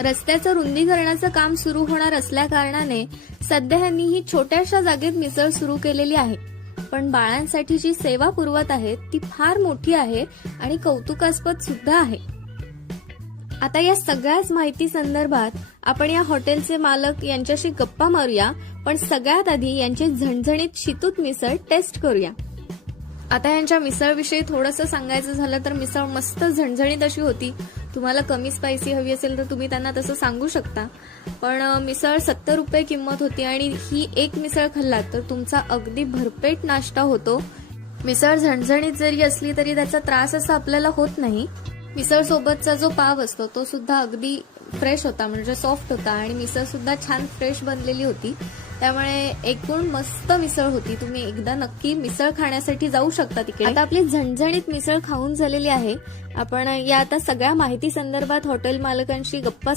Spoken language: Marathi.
रस्त्याचं रुंदीकरणाचं काम सुरू होणार असल्या कारणाने सध्या यांनी ही छोट्याशा जागेत मिसळ सुरू केलेली आहे. पण बाळांसाठी जी सेवा पुरवत आहेत ती फार मोठी आहे आणि कौतुकास्पद सुद्धा आहे. आता या सगळ्याच माहिती संदर्भात आपण या हॉटेलचे मालक यांच्याशी गप्पा मारूया, पण सगळ्यात आधी यांची झणझणीत शितूत मिसळ टेस्ट करूया. आता यांच्या मिसळविषयी थोडंसं सांगायचं झालं तर मिसळ मस्त झणझणीत अशी होती. तुम्हाला कमी स्पायसी हवी असेल तर तुम्ही त्यांना तसं सांगू शकता. पण मिसळ 70 रुपये किंमत होती आणि ही एक मिसळ खाल्लात तर तुमचा अगदी भरपेट नाश्ता होतो. मिसळ झणझणीत जरी असली तरी त्याचा त्रास असा आपल्याला होत नाही. मिसळ सोबतचा जो पाव असतो तो सुद्धा अगदी फ्रेश होता, म्हणजे सॉफ्ट होता आणि मिसळ सुद्धा छान फ्रेश बनलेली होती. त्यामुळे एकूण मस्त मिसळ होती. तुम्ही एकदा नक्की मिसळ खाण्यासाठी जाऊ शकता तिकडे. आता आपली झणझणीत मिसळ खाऊन झालेली आहे. आपण या आता सगळ्या माहिती संदर्भात हॉटेल मालकांशी गप्पा